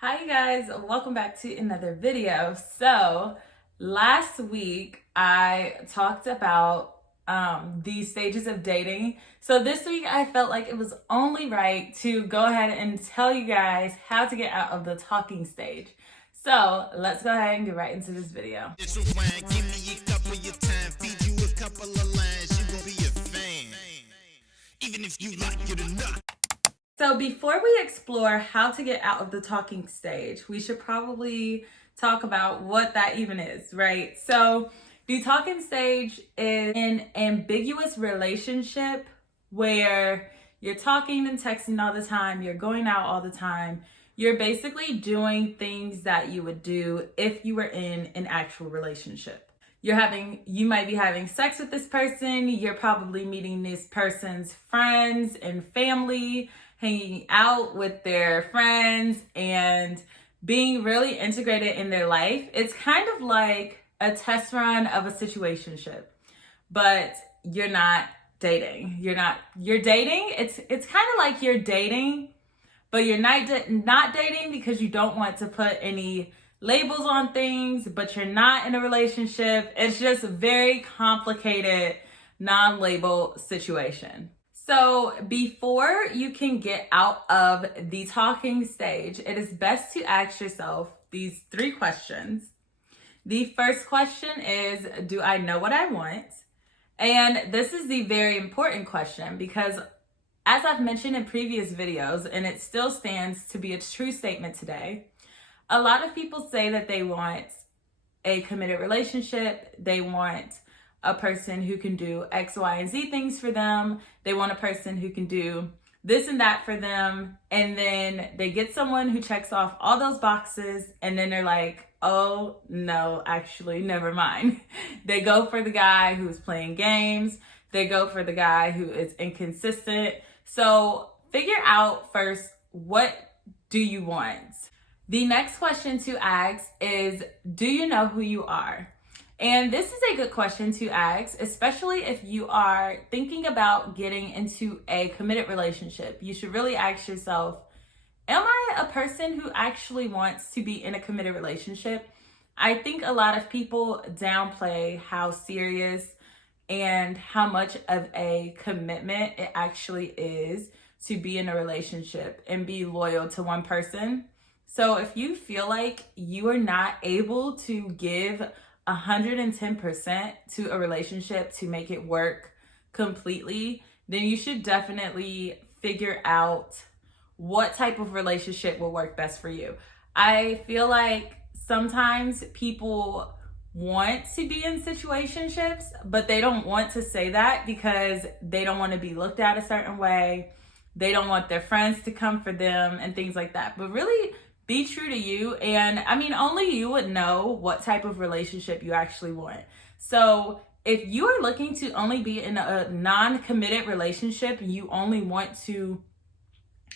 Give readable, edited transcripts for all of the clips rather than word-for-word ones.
Hi you guys, welcome back to another video. So last week I talked about the stages of dating. So this week I felt like it was only right to go ahead and tell you guys how to get out of the talking stage. So let's go ahead and get right into this video. Even if you like it or not. So before we explore how to get out of the talking stage, we should probably talk about what that even is, right? So the talking stage is an ambiguous relationship where you're talking and texting all the time, you're going out all the time, you're basically doing things that you would do if you were in an actual relationship. You might be having sex with this person, you're probably meeting this person's friends and family, hanging out with their friends and being really integrated in their life. It's kind of like a test run of a situationship, but you're not dating. You're dating. It's kind of like you're dating, but you're not dating because you don't want to put any labels on things, but you're not in a relationship. It's just a very complicated non-label situation. So before you can get out of the talking stage, it is best to ask yourself these 3 questions. The first question is, do I know what I want? And this is the very important question because as I've mentioned in previous videos, and it still stands to be a true statement today, a lot of people say that they want a committed relationship, they want a person who can do X, Y, and Z things for them. They want a person who can do this and that for them. And then they get someone who checks off all those boxes. And then they're like, oh no, actually, never mind. They go for the guy who's playing games. They go for the guy who is inconsistent. So figure out first, what do you want? The next question to ask is, do you know who you are? And this is a good question to ask, especially if you are thinking about getting into a committed relationship. You should really ask yourself, am I a person who actually wants to be in a committed relationship? I think a lot of people downplay how serious and how much of a commitment it actually is to be in a relationship and be loyal to one person. So if you feel like you are not able to give 110% to a relationship to make it work completely, then you should definitely figure out what type of relationship will work best for you. I feel like sometimes people want to be in situationships, but they don't want to say that because they don't want to be looked at a certain way. They don't want their friends to come for them and things like that. But really, be true to you. And I mean, only you would know what type of relationship you actually want. So if you are looking to only be in a non-committed relationship, you only want to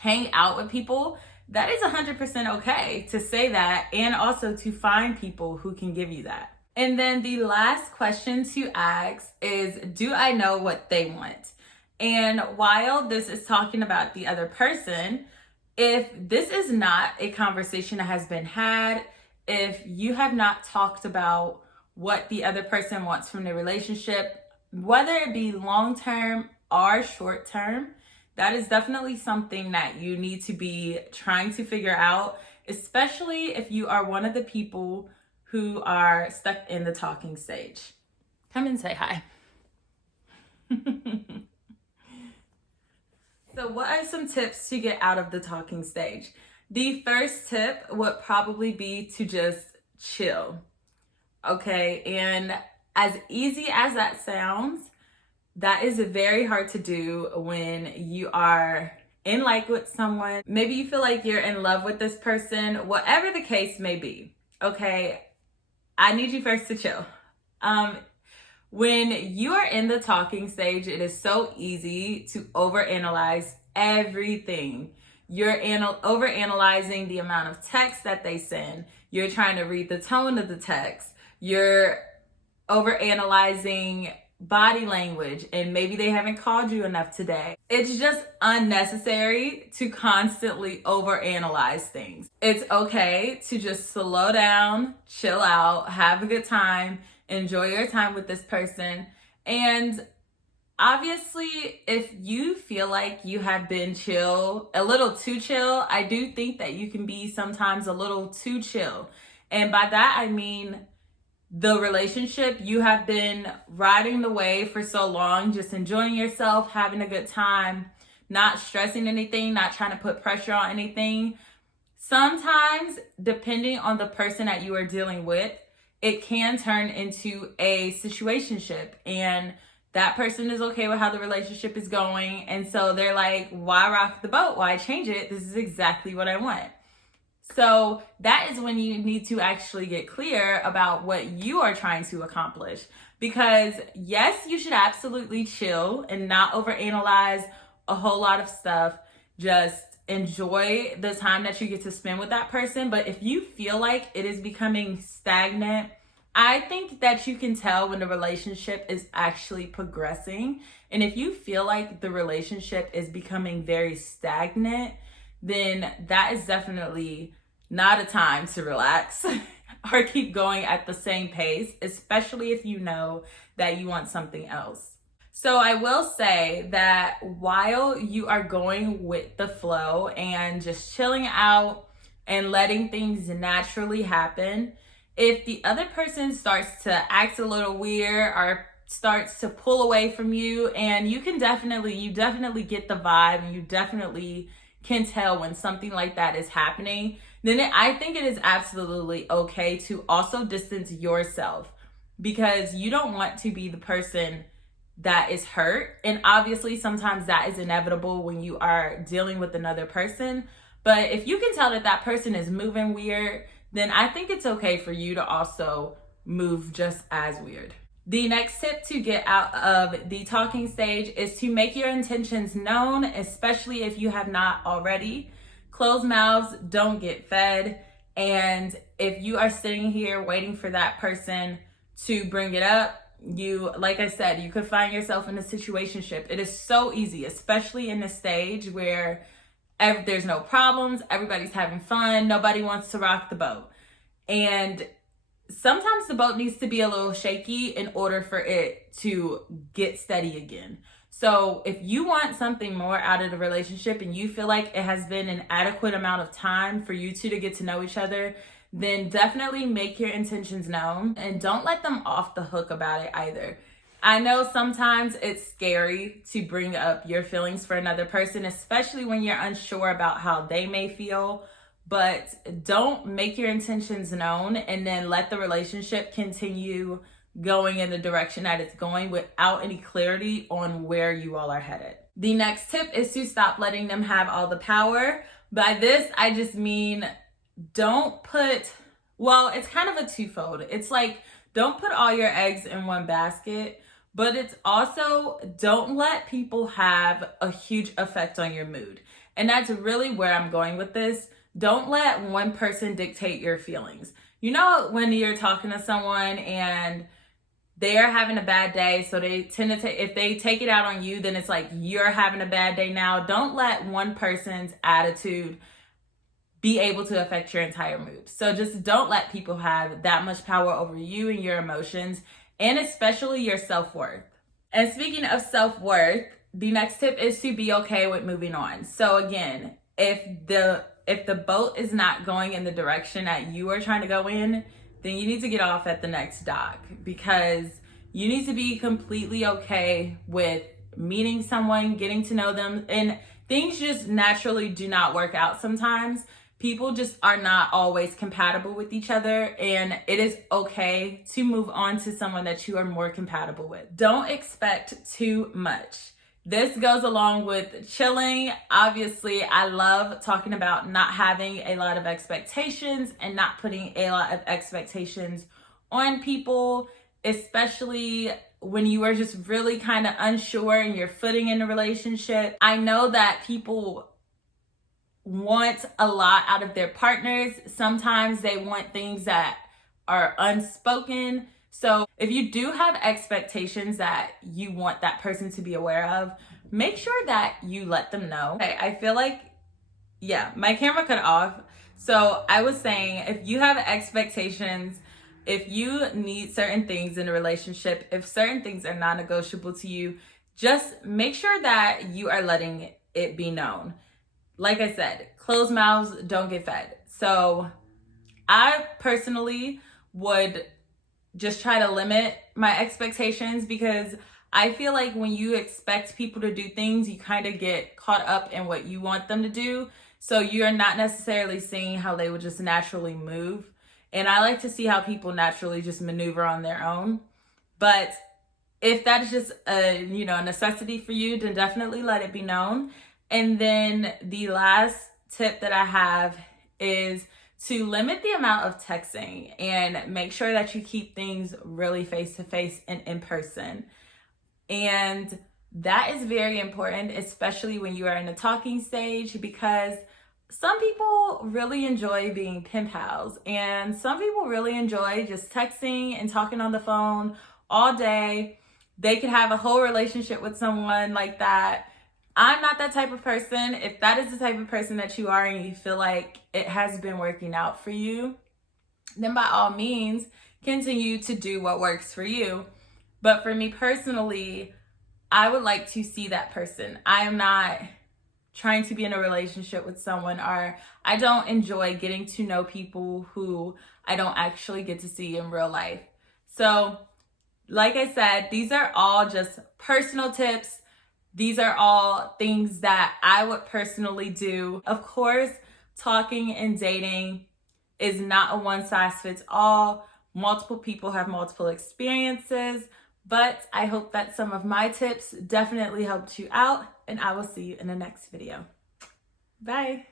hang out with people, that is 100% okay to say that, and also to find people who can give you that. And then the last question to ask is, do I know what they want? And while this is talking about the other person, if this is not a conversation that has been had, if you have not talked about what the other person wants from the relationship, whether it be long-term or short-term, that is definitely something that you need to be trying to figure out, especially if you are one of the people who are stuck in the talking stage. Come and say hi. So what are some tips to get out of the talking stage? The first tip would probably be to just chill. Okay, and as easy as that sounds, that is very hard to do when you are in like with someone. Maybe you feel like you're in love with this person, whatever the case may be. Okay, I need you first to chill. When you are in the talking stage, it is so easy to overanalyze everything. You're overanalyzing the amount of text that they send. You're trying to read the tone of the text. You're overanalyzing body language, and maybe they haven't called you enough today. It's just unnecessary to constantly overanalyze things. It's okay to just slow down, chill out, have a good time, enjoy your time with this person. And obviously, if you feel like you have been chill, a little too chill, I do think that you can be sometimes a little too chill. And by that, I mean the relationship, you have been riding the wave for so long, just enjoying yourself, having a good time, not stressing anything, not trying to put pressure on anything. Sometimes, depending on the person that you are dealing with, it can turn into a situationship, and that person is okay with how the relationship is going. And so they're like, why rock the boat? Why change it? This is exactly what I want. So that is when you need to actually get clear about what you are trying to accomplish. Because yes, you should absolutely chill and not overanalyze a whole lot of stuff. Just enjoy the time that you get to spend with that person. But if you feel like it is becoming stagnant, I think that you can tell when the relationship is actually progressing. And if you feel like the relationship is becoming very stagnant, then that is definitely not a time to relax or keep going at the same pace, especially if you know that you want something else. So I will say that while you are going with the flow and just chilling out and letting things naturally happen, if the other person starts to act a little weird or starts to pull away from you, and you definitely get the vibe, and you definitely can tell when something like that is happening, then I think it is absolutely okay to also distance yourself, because you don't want to be the person that is hurt. And obviously sometimes that is inevitable when you are dealing with another person. But if you can tell that that person is moving weird, then I think it's okay for you to also move just as weird. The next tip to get out of the talking stage is to make your intentions known, especially if you have not already. Closed mouths don't get fed. And if you are sitting here waiting for that person to bring it up, like I said, you could find yourself in a situationship. It is so easy, especially in this stage where there's no problems, everybody's having fun, nobody wants to rock the boat. And sometimes the boat needs to be a little shaky in order for it to get steady again. So if you want something more out of the relationship and you feel like it has been an adequate amount of time for you two to get to know each other, then definitely make your intentions known and don't let them off the hook about it either. I know sometimes it's scary to bring up your feelings for another person, especially when you're unsure about how they may feel, but don't make your intentions known and then let the relationship continue going in the direction that it's going without any clarity on where you all are headed. The next tip is to stop letting them have all the power. By this, I just mean it's kind of a twofold. It's like, don't put all your eggs in one basket, but it's also don't let people have a huge effect on your mood. And that's really where I'm going with this. Don't let one person dictate your feelings. You know, when you're talking to someone and they are having a bad day, so they tend to if they take it out on you, then it's like you're having a bad day now. Don't let one person's attitude be able to affect your entire mood. So just don't let people have that much power over you and your emotions, and especially your self-worth. And speaking of self-worth, the next tip is to be okay with moving on. So again, if the boat is not going in the direction that you are trying to go in, then you need to get off at the next dock, because you need to be completely okay with meeting someone, getting to know them, and things just naturally do not work out sometimes. People just are not always compatible with each other, and it is okay to move on to someone that you are more compatible with. Don't expect too much. This goes along with chilling. Obviously, I love talking about not having a lot of expectations and not putting a lot of expectations on people, especially when you are just really kind of unsure and you're footing in a relationship. I know that people want a lot out of their partners. Sometimes they want things that are unspoken. So if you do have expectations that you want that person to be aware of, make sure that you let them know. Okay, I feel like, yeah, my camera cut off. So I was saying, if you have expectations, if you need certain things in a relationship, if certain things are non-negotiable to you, just make sure that you are letting it be known. Like I said, closed mouths don't get fed. So I personally would just try to limit my expectations, because I feel like when you expect people to do things, you kind of get caught up in what you want them to do. So you're not necessarily seeing how they would just naturally move. And I like to see how people naturally just maneuver on their own. But if that is just a necessity for you, then definitely let it be known. And then the last tip that I have is to limit the amount of texting and make sure that you keep things really face to face and in person. And that is very important, especially when you are in the talking stage, because some people really enjoy being pen pals, and some people really enjoy just texting and talking on the phone all day. They could have a whole relationship with someone like that. I'm not that type of person. If that is the type of person that you are and you feel like it has been working out for you, then by all means, continue to do what works for you. But for me personally, I would like to see that person. I am not trying to be in a relationship with someone, or I don't enjoy getting to know people who I don't actually get to see in real life. So, like I said, these are all just personal tips. These are all things that I would personally do. Of course, talking and dating is not a one size fits all. Multiple people have multiple experiences, but I hope that some of my tips definitely helped you out, and I will see you in the next video. Bye.